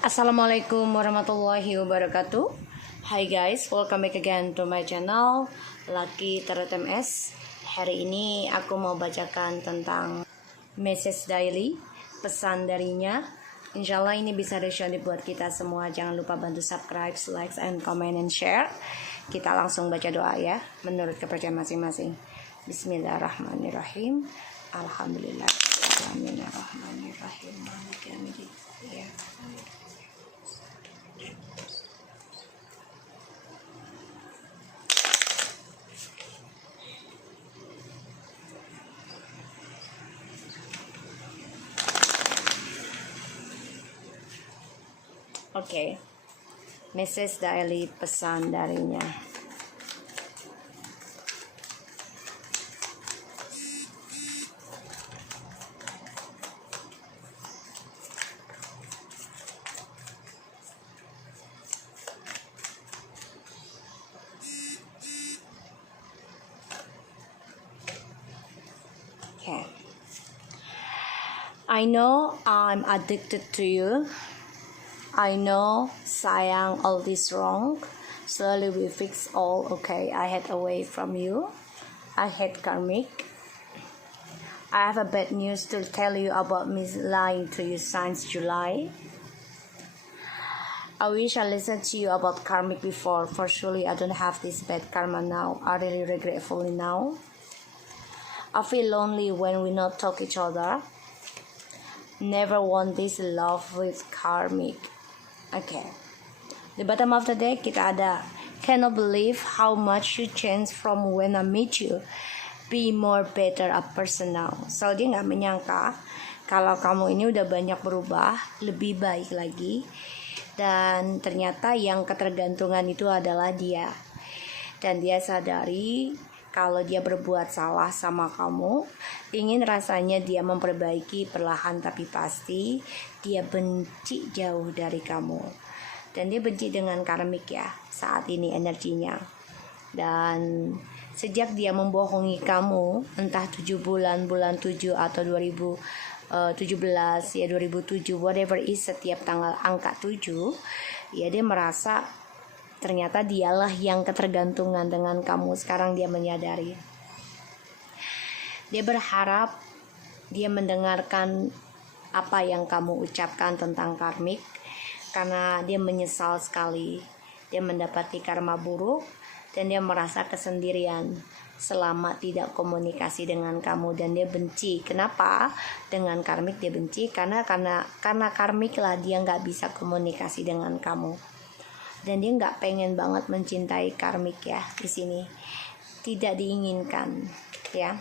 Assalamualaikum warahmatullahi wabarakatuh. Hi guys, welcome back again to my channel Lucky Tarot MS. Hari ini aku mau bacakan tentang message daily, pesan darinya. Insyaallah ini bisa resonate buat kita semua. Jangan lupa bantu subscribe, like, and comment and share. Kita langsung baca doa ya, menurut kepercayaan masing-masing. Bismillahirrahmanirrahim. Alhamdulillah. Bismillahirrahmanirrahim. Ya. Oke, message daily, pesan darinya. Okay. I know I'm addicted to you. I know sayang all this wrong. Slowly we fix all okay. I head away from you. I hate karmic. I have a bad news to tell you about me lying to you since July. I wish I listened to you about karmic before, for surely I don't have this bad karma now. I really regretfully now. I feel lonely when we not talk each other. Never want this love with karmic. Okay. The bottom of the deck kita ada cannot believe how much you changed from when I meet you. Be more better a person now. So dia nggak menyangka kalau kamu ini udah banyak berubah, lebih baik lagi. Dan ternyata yang ketergantungan itu adalah dia. Dan dia sadari kalau dia berbuat salah sama kamu, ingin rasanya dia memperbaiki perlahan tapi pasti dia benci jauh dari kamu. Dan dia benci dengan karmik ya saat ini energinya. Dan sejak dia membohongi kamu, entah 7 bulan, bulan 7 atau 2017 ya 2007, whatever is setiap tanggal angka 7, ya dia merasa ternyata dialah yang ketergantungan dengan kamu. Sekarang dia menyadari. Dia berharap dia mendengarkan apa yang kamu ucapkan tentang karmik, karena dia menyesal sekali. Dia mendapati karma buruk dan dia merasa kesendirian selama tidak komunikasi dengan kamu, dan dia benci. Kenapa? Dengan karmik dia benci karena karmik lah dia nggak bisa komunikasi dengan kamu. Dan dia nggak pengen banget mencintai karmik ya di sini, tidak diinginkan ya.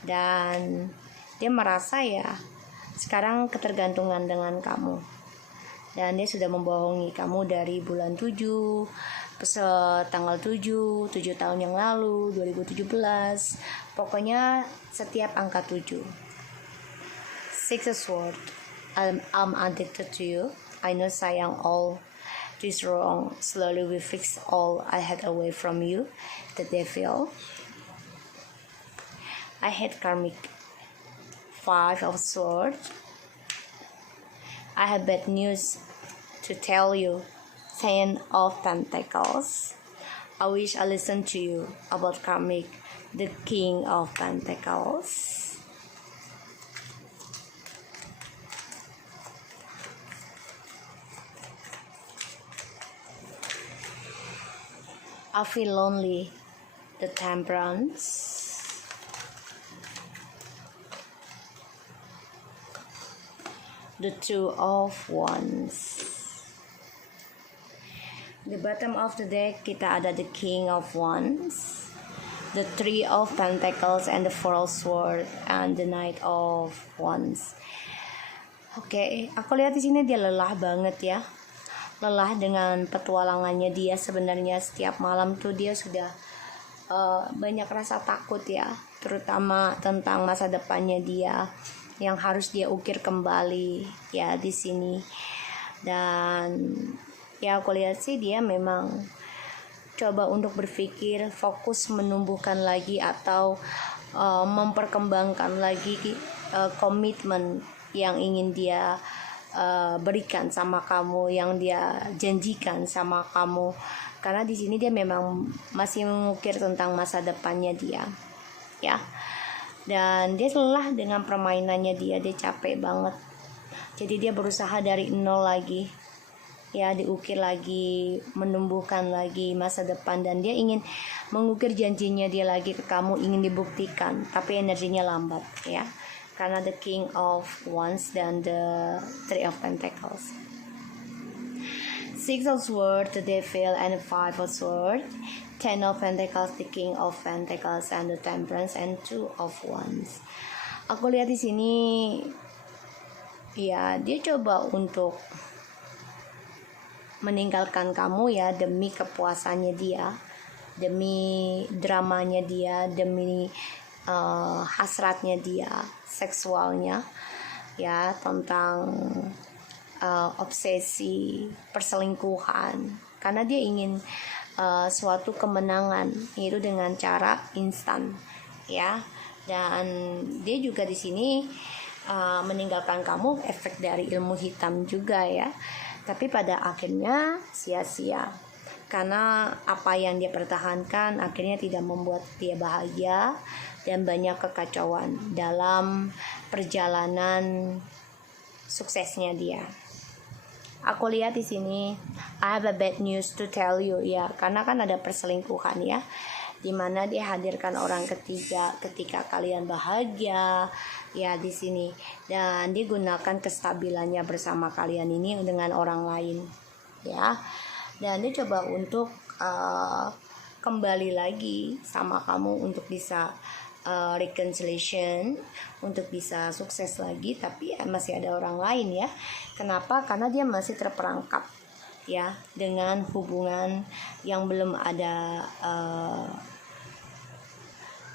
Dan dia merasa ya sekarang ketergantungan dengan kamu, dan dia sudah membohongi kamu dari bulan 7 tanggal 7 tahun yang lalu 2017, pokoknya setiap angka 7. Six of Swords. I'm addicted to you. I know sayang all this wrong. Slowly we fix all. I head away from you. The devil. I hate karmic. Five of Swords. I have bad news to tell you. Ten of Pentacles. I wish I listened to you about karmic. The King of Pentacles. I feel lonely. The Temperance. The Two of Wands. The bottom of the deck kita ada the King of Wands, the Three of Pentacles, and the Four of Swords, and the Knight of Wands. Oke, aku lihat di sini dia lelah banget ya. Lelah dengan petualangannya dia. Sebenarnya setiap malam tuh dia sudah banyak rasa takut ya, terutama tentang masa depannya dia yang harus dia ukir kembali ya di sini. Dan ya aku lihat sih dia memang coba untuk berpikir fokus menumbuhkan lagi atau memperkembangkan lagi komitmen yang ingin dia berikan sama kamu, yang dia janjikan sama kamu. Karena di sini dia memang masih mengukir tentang masa depannya dia, ya. Dan dia lelah dengan permainannya dia capek banget. Jadi dia berusaha dari nol lagi, ya, diukir lagi, menumbuhkan lagi masa depan, dan dia ingin mengukir janjinya dia lagi ke kamu, ingin dibuktikan, tapi energinya lambat, ya. Karena the King of Wands dan the Three of Pentacles, Six of Swords, the Devil, and the Five of Swords, Ten of Pentacles, the King of Pentacles, and the Temperance, and Two of Wands. Aku lihat di sini, ya, dia coba untuk meninggalkan kamu, ya, demi kepuasannya dia, demi dramanya dia, demi hasratnya dia, seksualnya, ya, tentang obsesi perselingkuhan. Karena dia ingin suatu kemenangan itu dengan cara instan, ya. Dan dia juga di sini meninggalkan kamu efek dari ilmu hitam juga, ya. Tapi pada akhirnya sia-sia, karena apa yang dia pertahankan akhirnya tidak membuat dia bahagia, dan banyak kekacauan dalam perjalanan suksesnya dia. Aku lihat di sini, I have a bad news to tell you, ya, karena kan ada perselingkuhan, ya, dimana dia hadirkan orang ketiga ketika kalian bahagia, ya, di sini, dan dia gunakan kestabilannya bersama kalian ini dengan orang lain, ya, dan dia coba untuk kembali lagi sama kamu untuk bisa reconciliation, untuk bisa sukses lagi, tapi masih ada orang lain, ya. Kenapa? Karena dia masih terperangkap, ya, dengan hubungan yang belum ada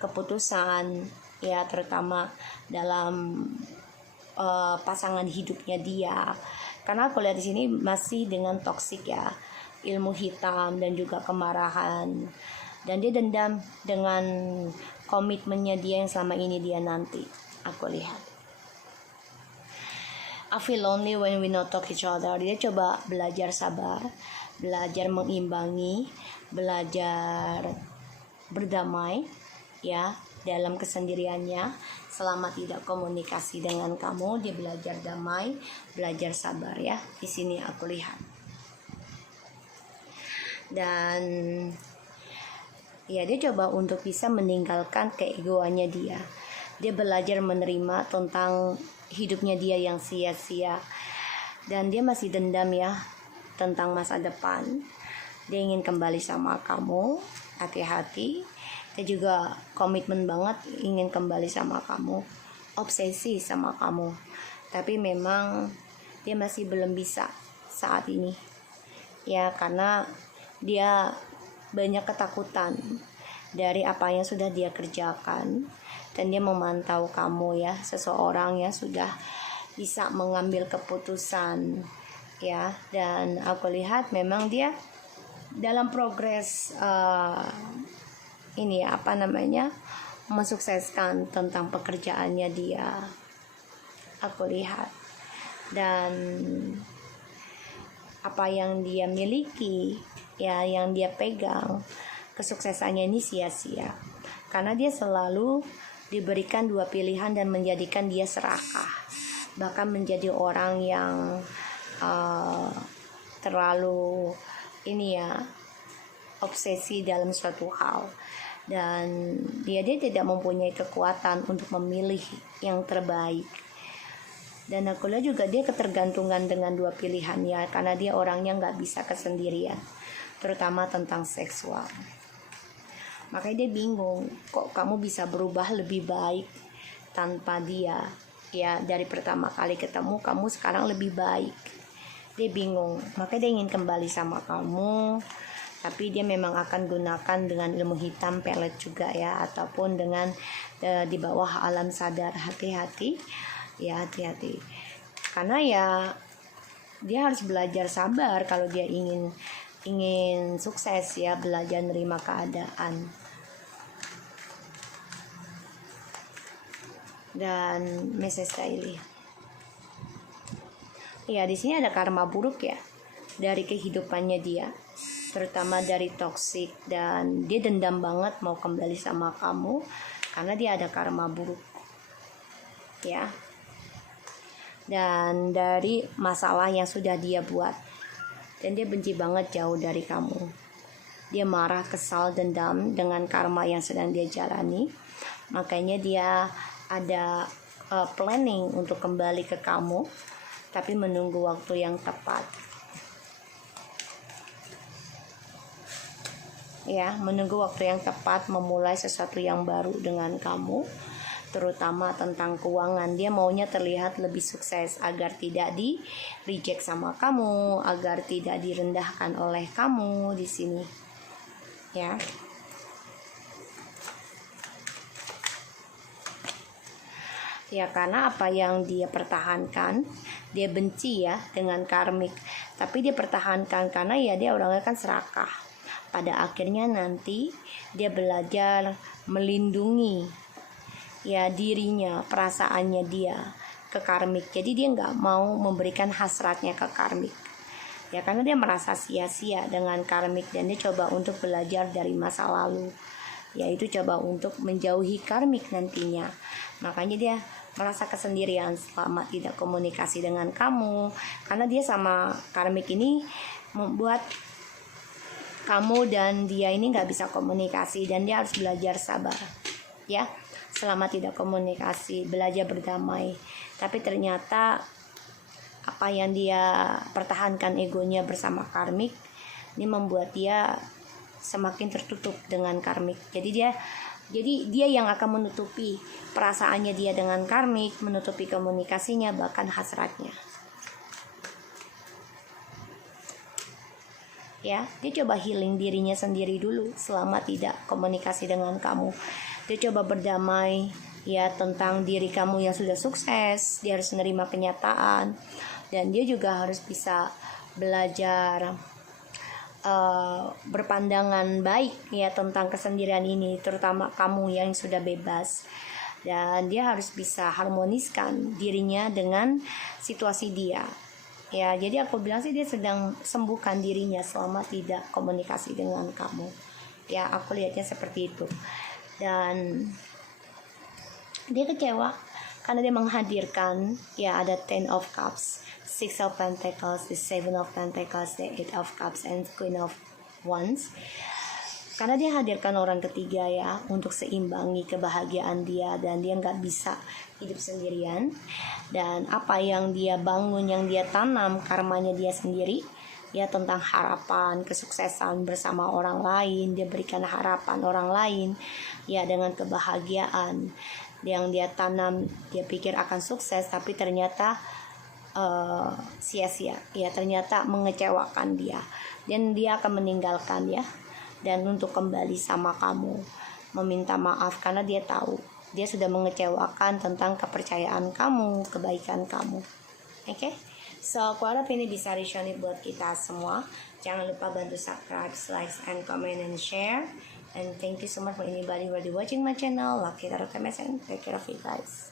keputusan, ya, terutama dalam pasangan hidupnya dia. Karena aku lihat di sini masih dengan toksik, ya, ilmu hitam dan juga kemarahan, dan dia dendam dengan komitmennya dia yang selama ini dia nanti. Aku lihat, I feel lonely when we not talk each other. Dia coba belajar sabar, belajar mengimbangi, belajar berdamai, ya, dalam kesendiriannya. Selama tidak komunikasi dengan kamu, dia belajar damai, belajar sabar, ya. Di sini aku lihat. Dan ya, dia coba untuk bisa meninggalkan keegoannya dia. Dia belajar menerima tentang hidupnya dia yang sia-sia, dan dia masih dendam, ya, tentang masa depan. Dia ingin kembali sama kamu, hati-hati. Dia juga komitmen banget ingin kembali sama kamu, obsesi sama kamu, tapi memang dia masih belum bisa saat ini, ya, karena dia banyak ketakutan dari apa yang sudah dia kerjakan, dan dia memantau kamu, ya, seseorang yang sudah bisa mengambil keputusan, ya. Dan aku lihat memang dia dalam progres ini, apa namanya, mensukseskan tentang pekerjaannya dia, aku lihat. Dan apa yang dia miliki, ya, yang dia pegang, kesuksesannya ini sia-sia, karena dia selalu diberikan dua pilihan dan menjadikan dia serakah, bahkan menjadi orang yang terlalu ini, ya, obsesi dalam suatu hal, dan dia tidak mempunyai kekuatan untuk memilih yang terbaik. Dan aku lihat juga dia ketergantungan dengan dua pilihan, ya, karena dia orangnya nggak bisa kesendirian, terutama tentang seksual. Makanya dia bingung, kok kamu bisa berubah lebih baik tanpa dia, ya, dari pertama kali ketemu kamu sekarang lebih baik. Dia bingung, makanya dia ingin kembali sama kamu, tapi dia memang akan gunakan dengan ilmu hitam pelet juga, ya, ataupun dengan di bawah alam sadar. Hati-hati, ya, hati-hati, karena ya dia harus belajar sabar kalau dia ingin sukses, ya, belajar nerima keadaan. Dan message daily, Ya, di sini ada karma buruk ya dari kehidupannya dia, terutama dari toksik, dan dia dendam banget mau kembali sama kamu karena dia ada karma buruk ya, dan dari masalah yang sudah dia buat, dan dia benci banget jauh dari kamu. Dia marah, kesal, dendam dengan karma yang sedang dia jalani, makanya dia ada planning untuk kembali ke kamu, tapi menunggu waktu yang tepat ya, menunggu waktu yang tepat memulai sesuatu yang baru dengan kamu, terutama tentang keuangan. Dia maunya terlihat lebih sukses agar tidak di reject sama kamu, agar tidak direndahkan oleh kamu di sini ya. Ya, karena apa yang dia pertahankan, dia benci ya dengan karmik, tapi dia pertahankan karena ya dia orangnya kan serakah. Pada akhirnya nanti dia belajar melindungi ya dirinya, perasaannya dia ke karmik. Jadi dia nggak mau memberikan hasratnya ke karmik ya, karena dia merasa sia-sia dengan karmik, dan dia coba untuk belajar dari masa lalu, yaitu coba untuk menjauhi karmik nantinya. Makanya dia merasa kesendirian selama tidak komunikasi dengan kamu, karena dia sama karmik ini membuat kamu dan dia ini nggak bisa komunikasi, dan dia harus belajar sabar ya selama tidak komunikasi, belajar berdamai. Tapi ternyata apa yang dia pertahankan egonya bersama karmik ini membuat dia semakin tertutup dengan karmik. Jadi dia yang akan menutupi perasaannya dia dengan karmik, menutupi komunikasinya, bahkan hasratnya ya. Dia coba healing dirinya sendiri dulu selama tidak komunikasi dengan kamu. Dia coba berdamai ya tentang diri kamu yang sudah sukses. Dia harus menerima kenyataan, dan dia juga harus bisa belajar berpandangan baik ya tentang kesendirian ini, terutama kamu yang sudah bebas. Dan dia harus bisa harmoniskan dirinya dengan situasi dia ya. Jadi aku bilang sih dia sedang sembuhkan dirinya selama tidak komunikasi dengan kamu ya, aku lihatnya seperti itu. Dan dia kecewa karena dia menghadirkan ya ada 10 of Cups, 6 of Pentacles, the 7 of Pentacles, the 8 of Cups, and Queen of Wands. Karena dia hadirkan orang ketiga ya untuk seimbangi kebahagiaan dia, dan dia nggak bisa hidup sendirian. Dan apa yang dia bangun, yang dia tanam, karmanya dia sendiri ya tentang harapan, kesuksesan bersama orang lain. Dia berikan harapan orang lain ya dengan kebahagiaan yang dia tanam. Dia pikir akan sukses, tapi ternyata sia-sia ya, ternyata mengecewakan dia, dan dia akan meninggalkan ya, dan untuk kembali sama kamu meminta maaf karena dia tahu dia sudah mengecewakan tentang kepercayaan kamu, kebaikan kamu. Oke? So, aku harap ini bisa resonate buat kita semua. Jangan lupa bantu subscribe, like, and comment, and share. And thank you so much for anybody who are watching my channel. Lucky Tarot and take care of you guys.